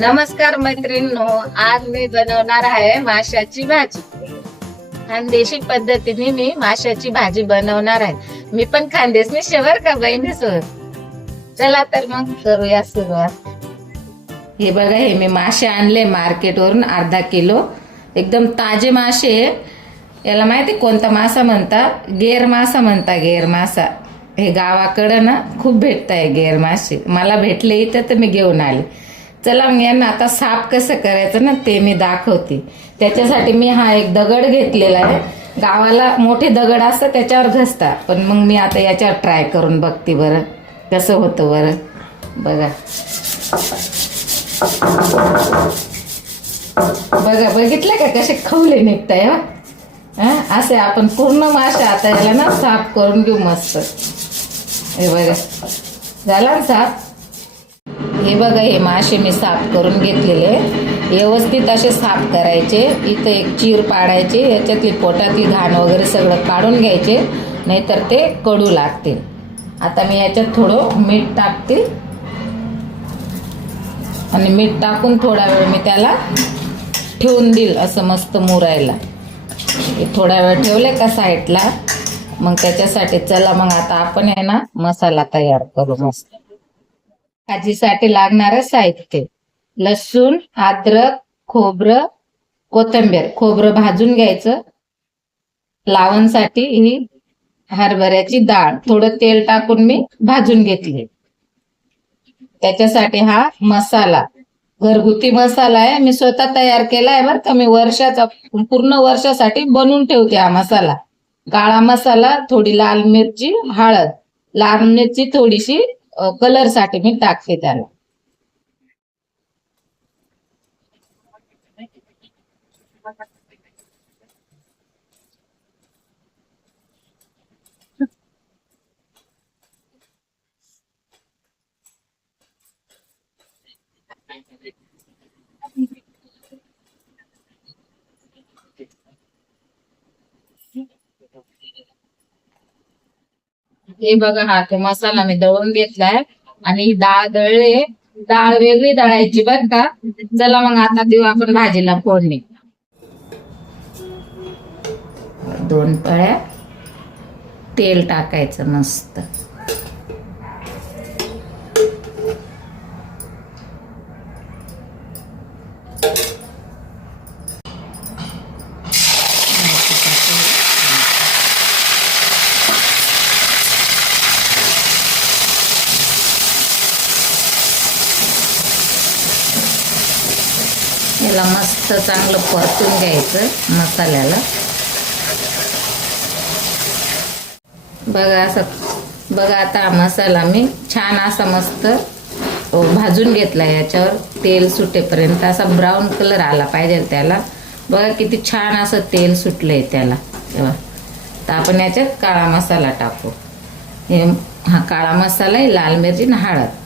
नमस्कार मैत्रिणींनो, आज मी बनवणार आहे माशाची भाजी. खानदेशी पद्धतीने मी माशाची भाजी बनवणार आहे. मी पण खानदेशी शेवर का बहिणीसोबत. चला तर मग करूया सुरुवात. हे बघा, हे मी मासे आणले मार्केटवरून अर्धा किलो. एकदम ताजे मासे. याला माहिती कोणता मासा म्हणतात? गेर मासा म्हणता, गेर मासा. हे गावाकडं ना खूप भेटताय गेर मासे. मला भेटले इथं तर मी घेऊन आले. चला मग यांना आता साफ कसं करायचं ना ते मी दाखवते. त्याच्यासाठी मी हा एक दगड घेतलेला आहे. गावाला मोठे दगड असतात त्याच्यावर घसता, पण मग मी आता याच्यावर ट्राय करून बघते बरं कसं होतं. बरं बघा बघा, बघितलं का कसे खवले निघताय. हा असे आपण पूर्ण मासे आता याला ना साफ करून घेऊ मस्त. हे बघा, झाला ना साफ. हे बघा, हे मासे मी साफ करून घेतलेले. व्यवस्थित असे साफ करायचे. इथं एक चीर पाडायचे, याच्यातली पोटातली घाण वगैरे सगळं काढून घ्यायचे, नाहीतर ते कडू लागतील. आता मी याच्यात थोडं मीठ टाकते आणि मीठ टाकून थोडा वेळ मी त्याला ठेवून देईल असं मस्त मुरायला. थोडा वेळ ठेवले का साईडला, मग त्याच्यासाठी चला मग आता आपण आहे ना मसाला तयार करू. मस्त भाजीसाठी लागणारं साहित्य: लसूण, अद्रक, खोबरं, कोथिंबीर. खोबरं भाजून घ्यायचं. लावणसाठी ही हरभऱ्याची डाळ थोडं तेल टाकून मी भाजून घेतली. त्याच्यासाठी हा मसाला घरगुती मसाला आहे, मी स्वतः तयार केला आहे बरं का. मी पूर्ण वर्षासाठी बनवून ठेवते हा मसाला. काळा मसाला, थोडी लाल मिरची, हळद, लाल मिरची थोडीशी कलर साठी मी टाकते त्याला. हे बघा, हा तो मसाला मी दळून घेतलाय आणि ही डाळ दळले. डाळ वेगळी दळायची बर का. चला मग आता देऊ आपण भाजीला फोडणी. 2 पळ्या तेल टाकायचं मस्त. याला मस्त चांगलं परतून घ्यायचं मसाल्याला. बघा असं, बघा आता मसाला मी छान असा मस्त भाजून घेतला. याच्यावर तेल सुटेपर्यंत असा ब्राऊन कलर आला पाहिजे त्याला. बघा किती छान असं तेल सुटलंय त्याला. तेव्हा तर आपण याच्यात काळा मसाला टाकू. हे हा काळा मसाला आहे, लाल मिरची आणि हळद.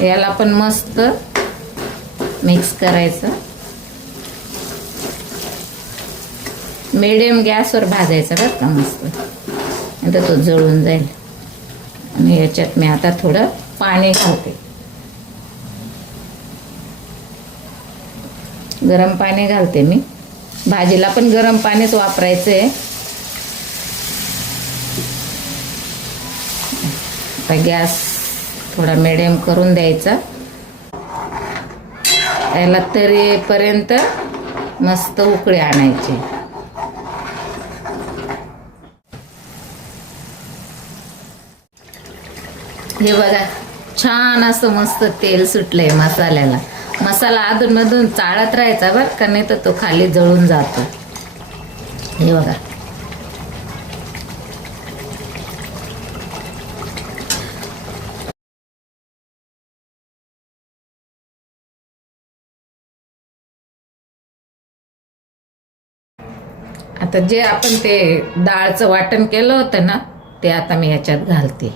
याला पण मस्त मिक्स करायचं. मीडियम गॅसवर भाजायचं बरं का मस्त, नंतर तो जळून जाईल. आणि याच्यात मी आता थोडं पाणी घालते. गरम पाणी घालते मी. भाजीला पण गरम पाणीच वापरायचं आहे. आता गॅस थोडा मिडियम करून द्यायचा. त्याला तरीपर्यंत मस्त उकळी आणायची. हे बघा, छान असं मस्त तेल सुटलंय मसाल्याला. मसाला अधूनमधून चाळत राहायचा बरं का, नाही तर तो खाली जळून जातो. हे बघा, आता जे आपण ते डाळचं वाटण केलं होतं ना ते आता मी ह्याच्यात घालते.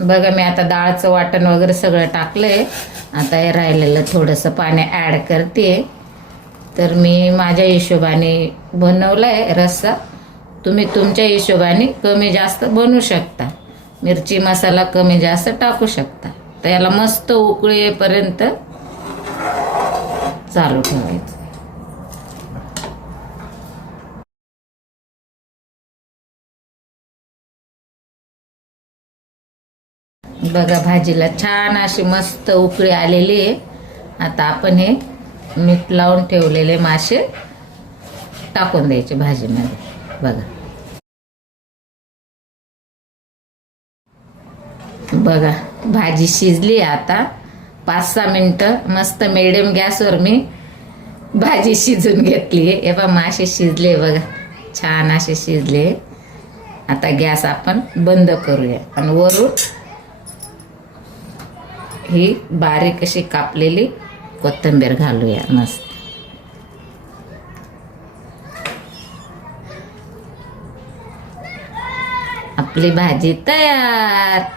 बघा, मी आता डाळचं वाटण वगैरे सगळं टाकलंय. आता हे राहिलेलं थोडंसं पाणी ॲड करते. तर मी माझ्या हिशोबाने बनवलाय रस्सा. तुम्ही तुमच्या हिशोबाने कमी जास्त बनवू शकता. मिरची मसाला कमी जास्त टाकू शकता. तर याला मस्त उकळी येईपर्यंत चालू ठेवायचं. बघा भाजीला छान अशी मस्त उकळी आलेली आहे. आता आपण हे मीठ लावून ठेवलेले मासे टाकून द्यायचे भाजीमध्ये. बघा बघा भाजी शिजली. आता 5-6 मिनटं मस्त मिडियम गॅसवर मी भाजी शिजून घेतली आहे. हे बघा मासे शिजले बघा, छान असे शिजले. आता गॅस आपण बंद करूया आणि वरून ही बारीक अशी कापलेली कोथिंबीर घालूया मस्त. आपली भाजी तयार.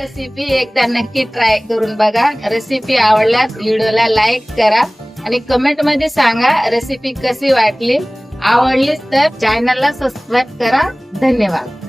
रेसिपी एकदा नक्की ट्राय करून बघा. रेसिपी आवडल्यास व्हिडिओला लाईक करा आणि कमेंट मध्ये सांगा रेसिपी कशी वाटली. आवडलीच तर चॅनलला सबस्क्राईब करा. धन्यवाद.